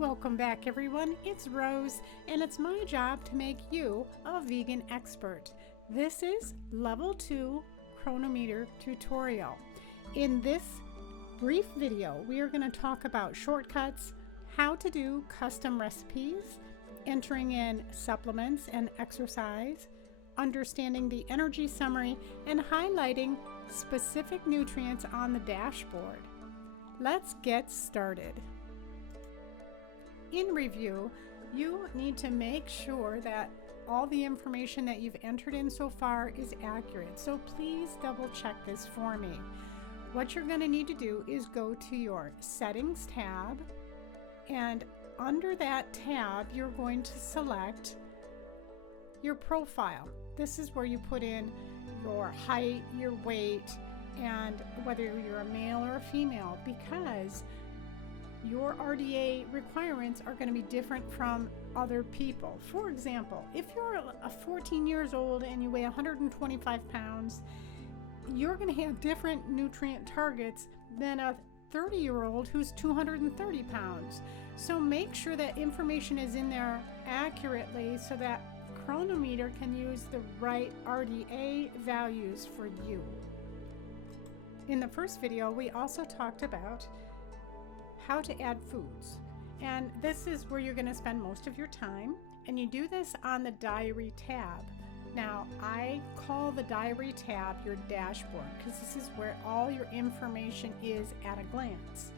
Welcome back, everyone. It's Rose, and it's my job to make you a vegan expert. This is Level 2 Cronometer tutorial. In this brief video, we are going to talk about shortcuts, how to do custom recipes, entering in supplements and exercise, understanding the energy summary, and highlighting specific nutrients on the dashboard. Let's get started. In review, you need to make sure that all the information that you've entered in so far is accurate. So please double check this for me. What you're going to need to do is go to your Settings tab, and under that tab, you're going to select your profile. This is where you put in your height, your weight, and whether you're a male or a female, because your RDA requirements are going to be different from other people. For example, if you're 14 years old and you weigh 125 pounds, you're going to have different nutrient targets than a 30-year-old who's 230 pounds. So make sure that information is in there accurately so that Cronometer can use the right RDA values for you. In the first video, we also talked about how to add foods, and this is where you're going to spend most of your time, and you do this on the diary tab. Now, I call the diary tab your dashboard because this is where all your information is at a glance.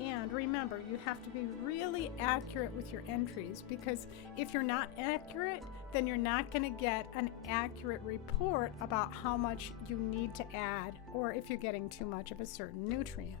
And remember, you have to be really accurate with your entries, because if you're not accurate, then you're not going to get an accurate report about how much you need to add, or if you're getting too much of a certain nutrient.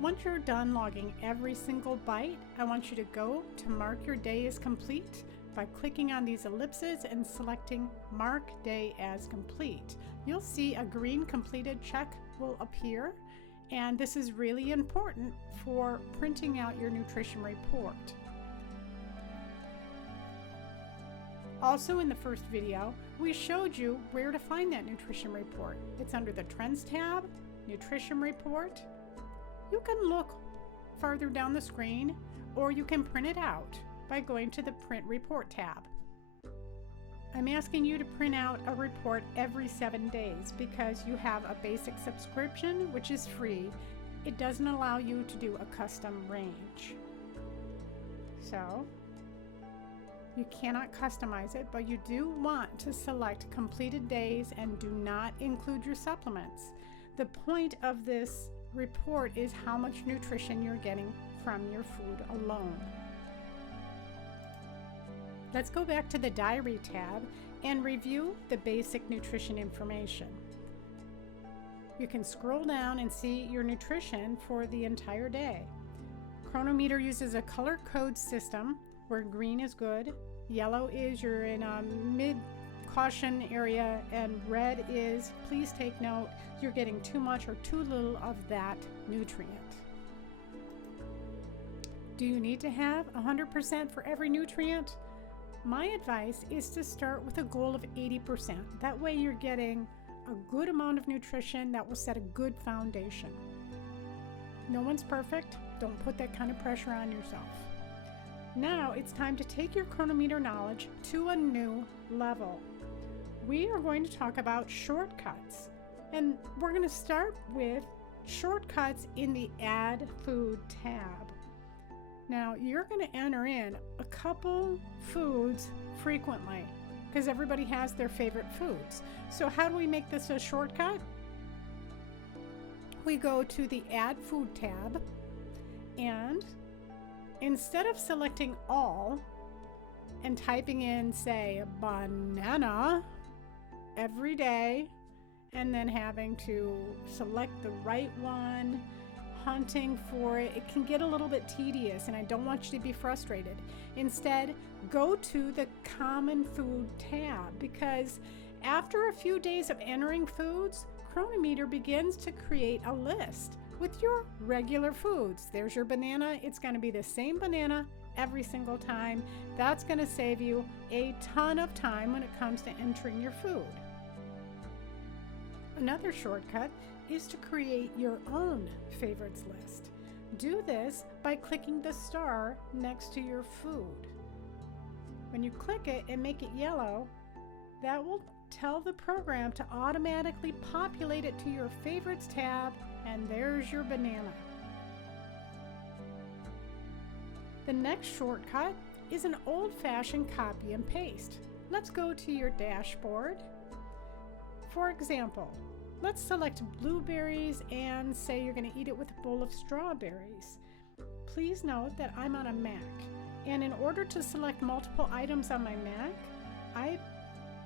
Once you're done logging every single bite, I want you to go to mark your day as complete by clicking on these ellipses and selecting Mark Day as Complete. You'll see a green completed check will appear, and this is really important for printing out your nutrition report. Also, in the first video, we showed you where to find that nutrition report. It's under the Trends tab, Nutrition Report. You can look farther down the screen, or you can print it out by going to the Print Report tab. I'm asking you to print out a report every 7 days because you have a basic subscription, which is free. It doesn't allow you to do a custom range. So you cannot customize it, but you do want to select completed days and do not include your supplements. The point of this report is how much nutrition you're getting from your food alone. Let's go back to the Diary tab and review the basic nutrition information. You can scroll down and see your nutrition for the entire day. Cronometer uses a color code system where green is good, yellow is you're in a mid-caution area, and red is, please take note, you're getting too much or too little of that nutrient. Do you need to have 100% for every nutrient? My advice is to start with a goal of 80%. That way you're getting a good amount of nutrition that will set a good foundation. No one's perfect. Don't put that kind of pressure on yourself. Now it's time to take your Cronometer knowledge to a new level. We are going to talk about shortcuts, and we're going to start with shortcuts in the Add Food tab. Now you're going to enter in a couple foods frequently because everybody has their favorite foods. So how do we make this a shortcut? We go to the Add Food tab, and instead of selecting all and typing in, say, banana every day and then having to select the right one, hunting for it, it can get a little bit tedious, and I don't want you to be frustrated. Instead, go to the Common Food tab, because after a few days of entering foods, Cronometer begins to create a list with your regular foods. There's your banana. It's going to be the same banana every single time. That's going to save you a ton of time when it comes to entering your food. Another shortcut is to create your own favorites list. Do this by clicking the star next to your food. When you click it and make it yellow, that will tell the program to automatically populate it to your favorites tab, and there's your banana. The next shortcut is an old-fashioned copy and paste. Let's go to your dashboard. For example, let's select blueberries and say you're going to eat it with a bowl of strawberries. Please note that I'm on a Mac, and in order to select multiple items on my Mac, I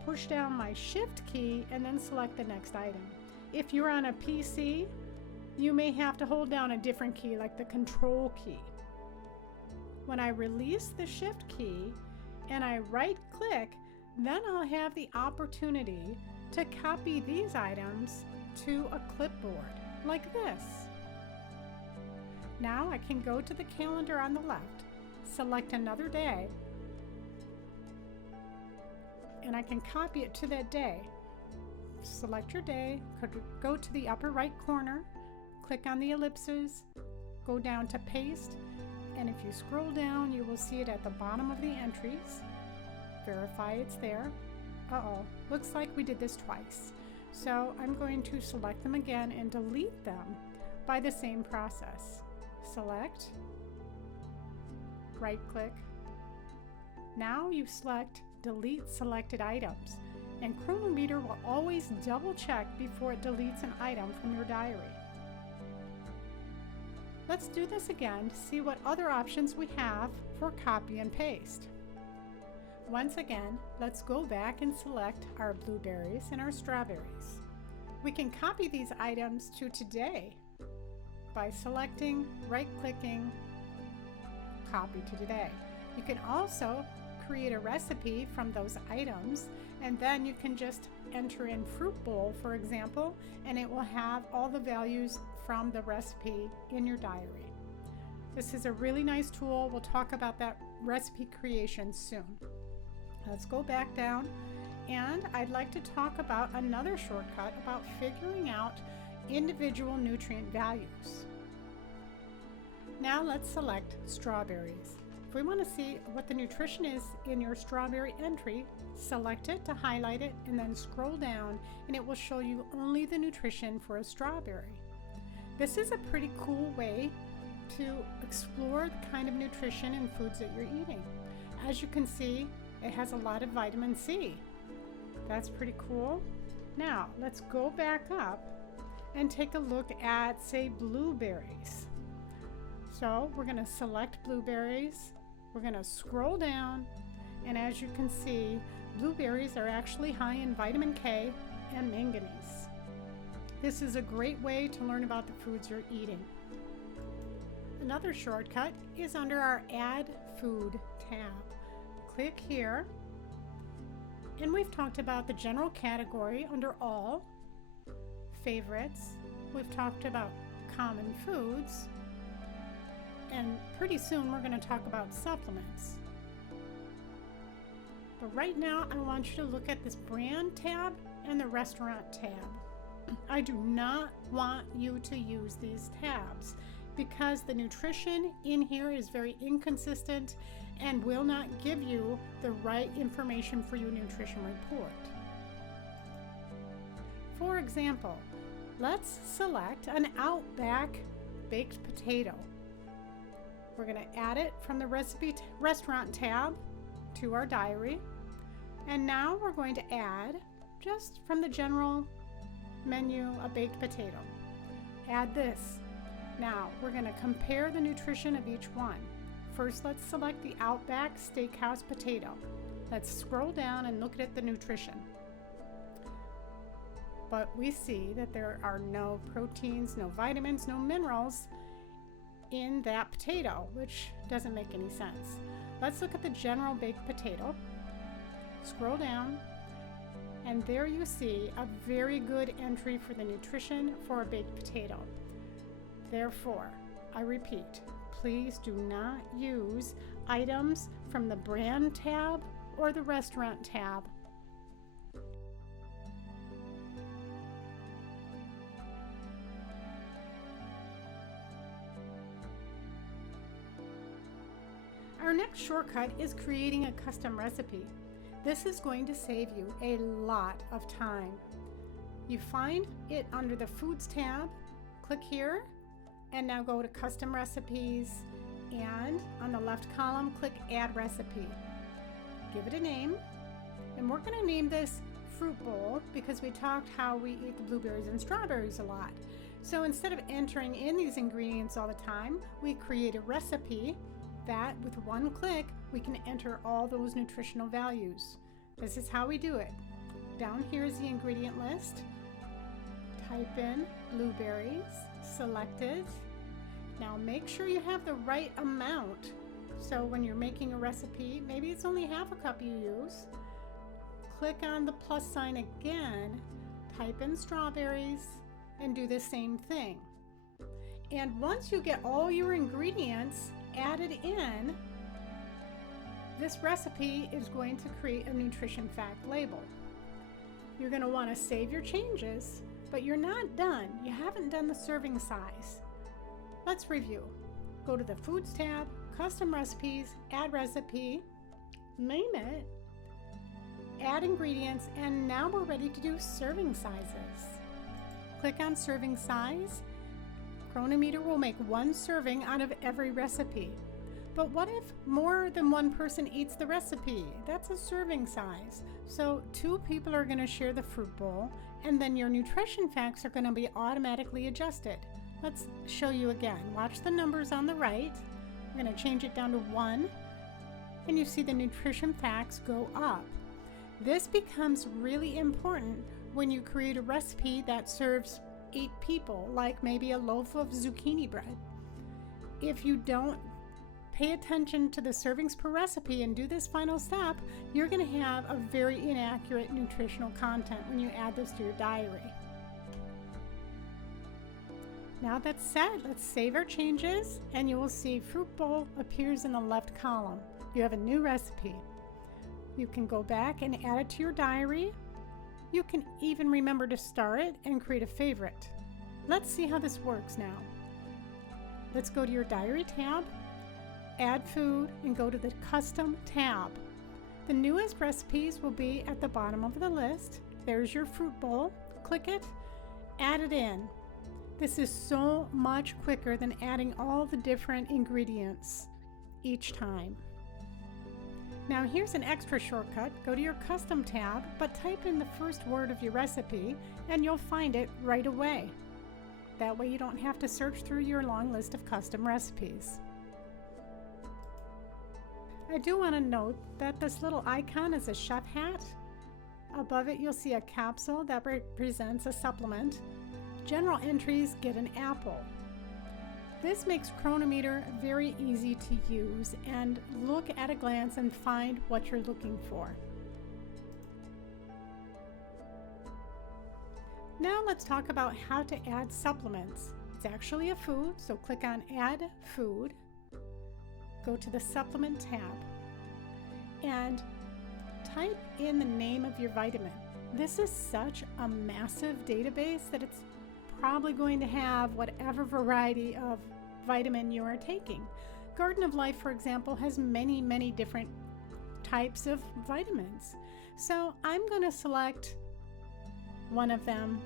push down my Shift key and then select the next item. If you're on a PC, you may have to hold down a different key like the Control key. When I release the Shift key and I right click, then I'll have the opportunity to copy these items to a clipboard like this. Now I can go to the calendar on the left, select another day, and I can copy it to that day. Select your day, go to the upper right corner, click on the ellipses, go down to paste, and if you scroll down, you will see it at the bottom of the entries. Verify it's there. Looks like we did this twice. So I'm going to select them again and delete them by the same process. Select, right click. Now you select delete selected items, and Cronometer will always double check before it deletes an item from your diary. Let's do this again to see what other options we have for copy and paste. Once again, let's go back and select our blueberries and our strawberries. We can copy these items to today by selecting, right-clicking, copy to today. You can also create a recipe from those items, and then you can just enter in fruit bowl, for example, and it will have all the values from the recipe in your diary. This is a really nice tool. We'll talk about that recipe creation soon. Let's go back down, and I'd like to talk about another shortcut about figuring out individual nutrient values. Now let's select strawberries. If we want to see what the nutrition is in your strawberry entry, select it to highlight it and then scroll down, and it will show you only the nutrition for a strawberry. This is a pretty cool way to explore the kind of nutrition in foods that you're eating. As you can see, it has a lot of vitamin C. That's pretty cool. Now let's go back up and take a look at, say, blueberries. So we're going to select blueberries. We're going to scroll down, and as you can see, blueberries are actually high in vitamin K and manganese. This is a great way to learn about the foods you're eating. Another shortcut is under our Add Food tab. Click here, and we've talked about the general category under All, Favorites. We've talked about Common Foods, and pretty soon we're going to talk about supplements. But right now I want you to look at this Brand tab and the Restaurant tab. I do not want you to use these tabs because the nutrition in here is very inconsistent and will not give you the right information for your nutrition report. For example, let's select an Outback baked potato. We're going to add it from the Restaurant tab to our diary. And now we're going to add, just from the general menu, a baked potato. Add this. Now we're going to compare the nutrition of each one. First, let's select the Outback Steakhouse potato. Let's scroll down and look at the nutrition. But we see that there are no proteins, no vitamins, no minerals in that potato, which doesn't make any sense. Let's look at the general baked potato. Scroll down, and there you see a very good entry for the nutrition for a baked potato. Therefore, I repeat, please do not use items from the Brand tab or the Restaurant tab. Our next shortcut is creating a custom recipe. This is going to save you a lot of time. You find it under the Foods tab, click here, and now go to Custom Recipes, and on the left column, click Add Recipe. Give it a name, and we're going to name this Fruit Bowl because we talked how we eat the blueberries and strawberries a lot. So instead of entering in these ingredients all the time, we create a recipe that with one click, we can enter all those nutritional values. This is how we do it. Down here is the ingredient list. Type in blueberries, select it. Now make sure you have the right amount. So when you're making a recipe, maybe it's only half a cup you use. Click on the plus sign again, type in strawberries, and do the same thing. And once you get all your ingredients added in, this recipe is going to create a nutrition fact label. You're going to want to save your changes, but you're not done. You haven't done the serving size. Let's review. Go to the Foods tab, Custom Recipes, Add Recipe, name it, add ingredients, and now we're ready to do serving sizes. Click on serving size. Cronometer will make one serving out of every recipe. But what if more than one person eats the recipe? That's a serving size. So 2 people are going to share the fruit bowl, and then your nutrition facts are going to be automatically adjusted. Let's show you again. Watch the numbers on the right. I'm going to change it down to 1, and you see the nutrition facts go up. This becomes really important when you create a recipe that serves 8 people, like maybe a loaf of zucchini bread. If you don't pay attention to the servings per recipe and do this final step, you're going to have a very inaccurate nutritional content when you add this to your diary. Now that's set, let's save our changes, and you will see fruit bowl appears in the left column. You have a new recipe. You can go back and add it to your diary. You can even remember to star it and create a favorite. Let's see how this works now. Let's go to your diary tab, add food, and go to the custom tab. The newest recipes will be at the bottom of the list. There's your fruit bowl. Click it, add it in. This is so much quicker than adding all the different ingredients each time. Now here's an extra shortcut. Go to your custom tab, but type in the first word of your recipe and you'll find it right away. That way you don't have to search through your long list of custom recipes. I do want to note that this little icon is a chef hat. Above it you'll see a capsule that represents a supplement. General entries get an apple. This makes Cronometer very easy to use and look at a glance and find what you're looking for. Now let's talk about how to add supplements. It's actually a food, so click on Add Food. Go to the Supplement tab and type in the name of your vitamin. This is such a massive database that it's probably going to have whatever variety of vitamin you are taking. Garden of Life, for example, has many different types of vitamins. So I'm going to select one of them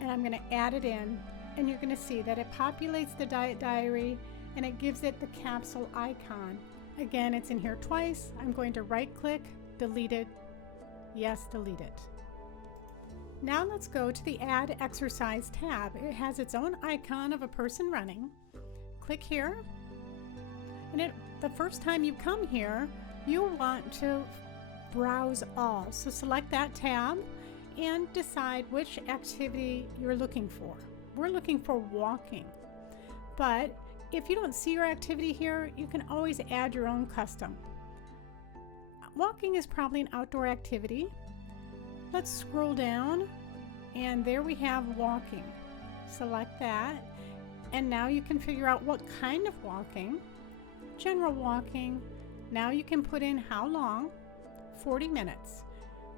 and I'm going to add it in, and you're going to see that it populates the diet diary and it gives it the capsule icon. Again, it's in here twice. I'm going to right click, delete it. Yes, delete it. Now let's go to the Add Exercise tab. It has its own icon of a person running. Click here, and the first time you come here, you want to browse all. So select that tab and decide which activity you're looking for. We're looking for walking, but if you don't see your activity here, you can always add your own custom. Walking is probably an outdoor activity. Let's scroll down, and there we have walking. Select that, and now you can figure out what kind of walking. General walking. Now you can put in how long, 40 minutes.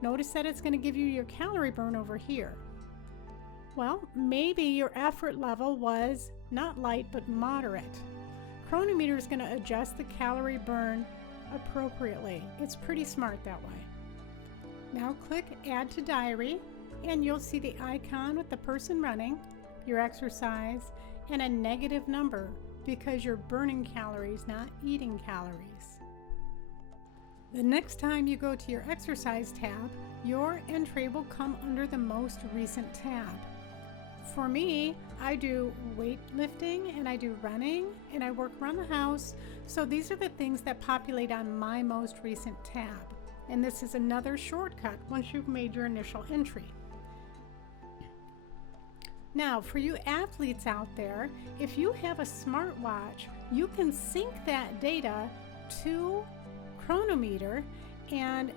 Notice that it's going to give you your calorie burn over here. Well, maybe your effort level was not light but moderate. Cronometer is going to adjust the calorie burn appropriately. It's pretty smart that way. Now click Add to Diary, and you'll see the icon with the person running, your exercise, and a negative number because you're burning calories, not eating calories. The next time you go to your exercise tab, your entry will come under the most recent tab. For me, I do weightlifting and I do running and I work around the house, so these are the things that populate on my most recent tab. And this is another shortcut once you've made your initial entry. Now, for you athletes out there, if you have a smartwatch, you can sync that data to Cronometer, and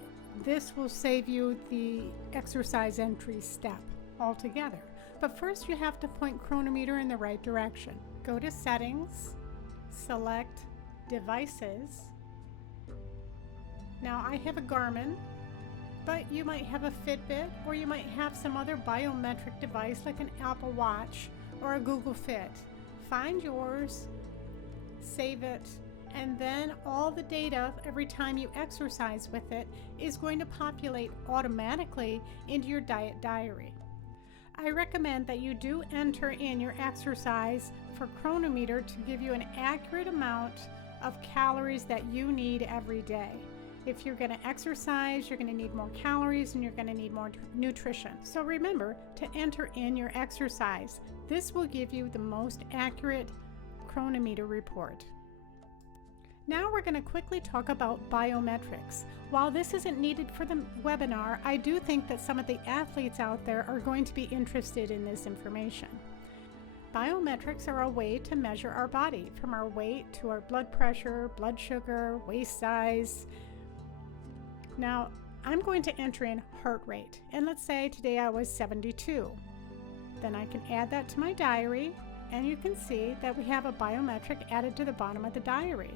this will save you the exercise entry step altogether. But first you have to point Cronometer in the right direction. Go to Settings, select Devices. Now I have a Garmin, but you might have a Fitbit, or you might have some other biometric device like an Apple Watch or a Google Fit. Find yours, save it, and then all the data every time you exercise with it is going to populate automatically into your diet diary. I recommend that you do enter in your exercise for Cronometer to give you an accurate amount of calories that you need every day. If you're going to exercise, you're going to need more calories and you're going to need more nutrition. So remember to enter in your exercise. This will give you the most accurate Cronometer report. Now we're going to quickly talk about biometrics. While this isn't needed for the webinar, I do think that some of the athletes out there are going to be interested in this information. Biometrics are a way to measure our body, from our weight to our blood pressure, blood sugar, waist size. Now, I'm going to enter in heart rate, and let's say today I was 72. Then I can add that to my diary, and you can see that we have a biometric added to the bottom of the diary.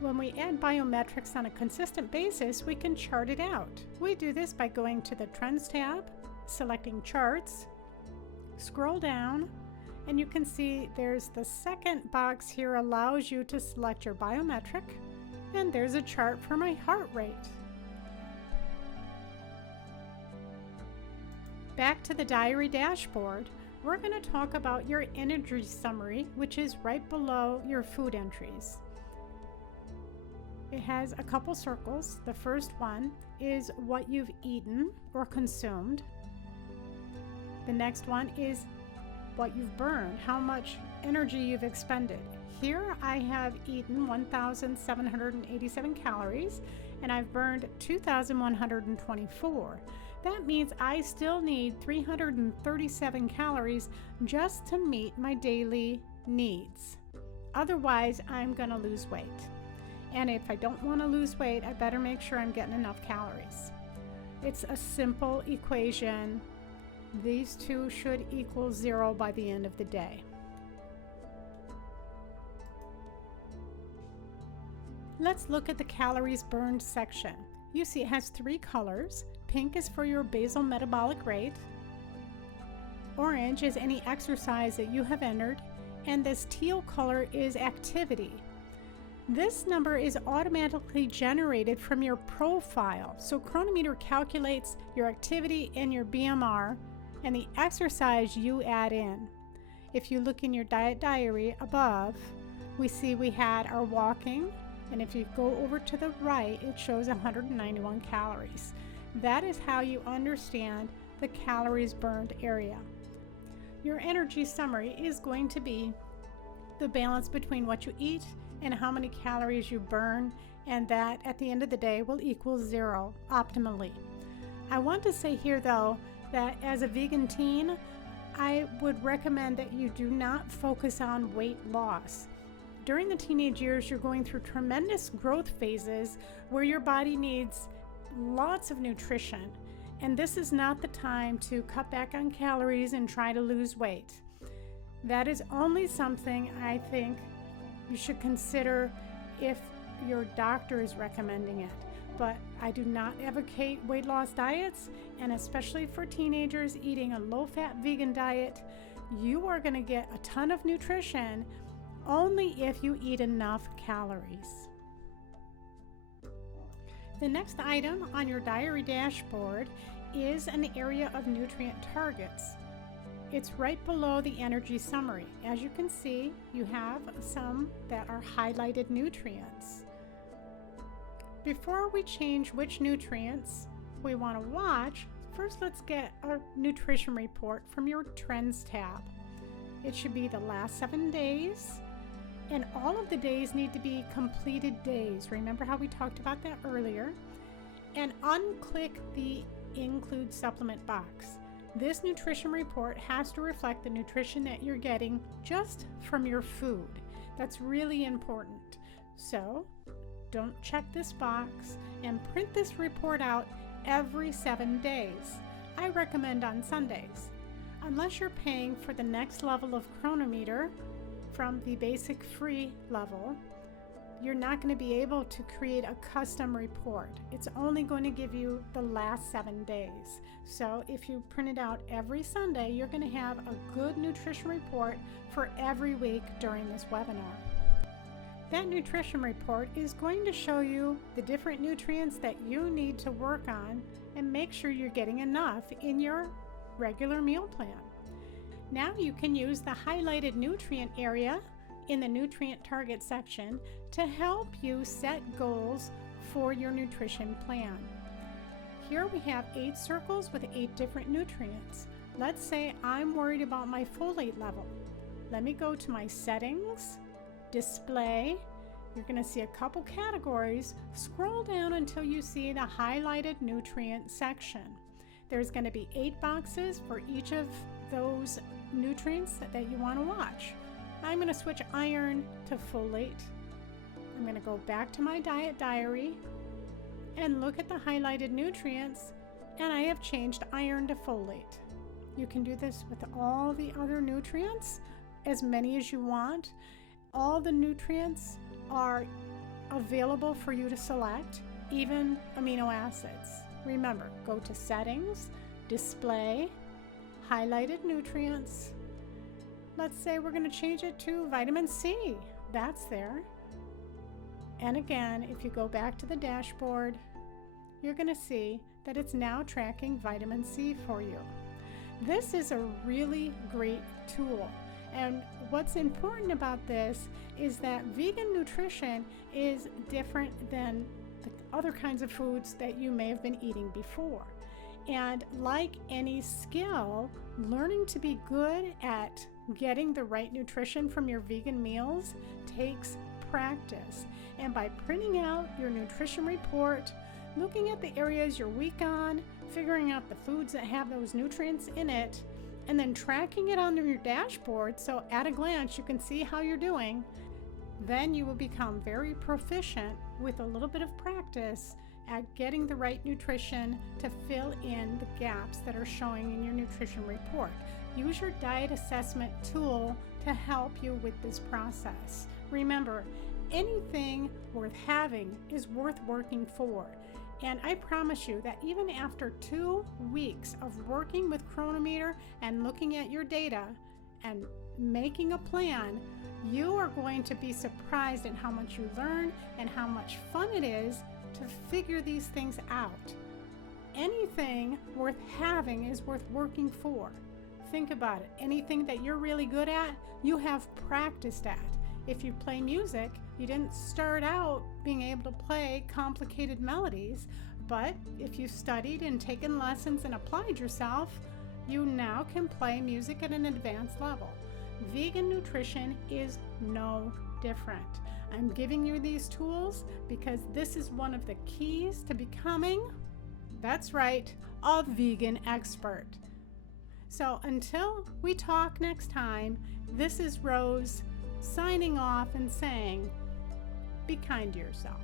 When we add biometrics on a consistent basis, we can chart it out. We do this by going to the Trends tab, selecting Charts, scroll down, and you can see there's the second box here allows you to select your biometric, and there's a chart for my heart rate. Back to the diary dashboard, we're going to talk about your energy summary, which is right below your food entries. It has a couple circles. The first one is what you've eaten or consumed. The next one is what you've burned, how much energy you've expended. Here I have eaten 1,787 calories and I've burned 2,124. That means I still need 337 calories just to meet my daily needs. Otherwise, I'm going to lose weight. And if I don't want to lose weight, I better make sure I'm getting enough calories. It's a simple equation. These two should equal 0 by the end of the day. Let's look at the calories burned section. You see it has 3 colors. Pink is for your basal metabolic rate. Orange is any exercise that you have entered. And this teal color is activity. This number is automatically generated from your profile. So Cronometer calculates your activity and your BMR and the exercise you add in. If you look in your diet diary above, we see we had our walking, and if you go over to the right, it shows 191 calories. That is how you understand the calories burned area. Your energy summary is going to be the balance between what you eat and how many calories you burn, and that at the end of the day will equal 0 optimally. I want to say here though that as a vegan teen, I would recommend that you do not focus on weight loss. During the teenage years, you're going through tremendous growth phases where your body needs lots of nutrition, and this is not the time to cut back on calories and try to lose weight. That is only something I think you should consider if your doctor is recommending it. But I do not advocate weight loss diets, and especially for teenagers eating a low-fat vegan diet, you are going to get a ton of nutrition only if you eat enough calories. The next item on your diary dashboard is an area of nutrient targets. It's right below the energy summary. As you can see, you have some that are highlighted nutrients. Before we change which nutrients we want to watch, first let's get a nutrition report from your Trends tab. It should be the last 7 days, and all of the days need to be completed days. Remember how we talked about that earlier? And unclick the Include Supplement box. This nutrition report has to reflect the nutrition that you're getting just from your food. That's really important. So don't check this box and print this report out every 7 days. I recommend on Sundays. Unless you're paying for the next level of Cronometer from the basic free level, you're not going to be able to create a custom report. It's only going to give you the last 7 days. So if you print it out every Sunday, you're going to have a good nutrition report for every week during this webinar. That nutrition report is going to show you the different nutrients that you need to work on and make sure you're getting enough in your regular meal plan. Now you can use the highlighted nutrient area in the nutrient target section to help you set goals for your nutrition plan. Here we have 8 circles with 8 different nutrients. Let's say I'm worried about my folate level. Let me go to my settings, display. You're going to see a couple categories. Scroll down until you see the highlighted nutrient section. There's going to be 8 boxes for each of those nutrients that you want to watch. I'm going to switch iron to folate. I'm going to go back to my diet diary and look at the highlighted nutrients, and I have changed iron to folate. You can do this with all the other nutrients, as many as you want. All the nutrients are available for you to select, even amino acids. Remember, go to settings, display, highlighted nutrients. Let's say we're going to change it to vitamin C. That's there. And again, if you go back to the dashboard, you're going to see that it's now tracking vitamin C for you. This is a really great tool. And what's important about this is that vegan nutrition is different than the other kinds of foods that you may have been eating before. And like any skill, learning to be good at getting the right nutrition from your vegan meals takes practice. And by printing out your nutrition report, looking at the areas you're weak on, figuring out the foods that have those nutrients in it, and then tracking it on your dashboard so at a glance you can see how you're doing, then you will become very proficient with a little bit of practice at getting the right nutrition to fill in the gaps that are showing in your nutrition report. Use your diet assessment tool to help you with this process. Remember, anything worth having is worth working for. And I promise you that even after 2 weeks of working with Cronometer and looking at your data and making a plan, you are going to be surprised at how much you learn and how much fun it is to figure these things out. Anything worth having is worth working for. Think about it. Anything that you're really good at, you have practiced at. If you play music, you didn't start out being able to play complicated melodies, but if you studied and taken lessons and applied yourself, you now can play music at an advanced level. Vegan nutrition is no different. I'm giving you these tools because this is one of the keys to becoming, that's right, a vegan expert. So until we talk next time, this is Rose signing off and saying, be kind to yourself.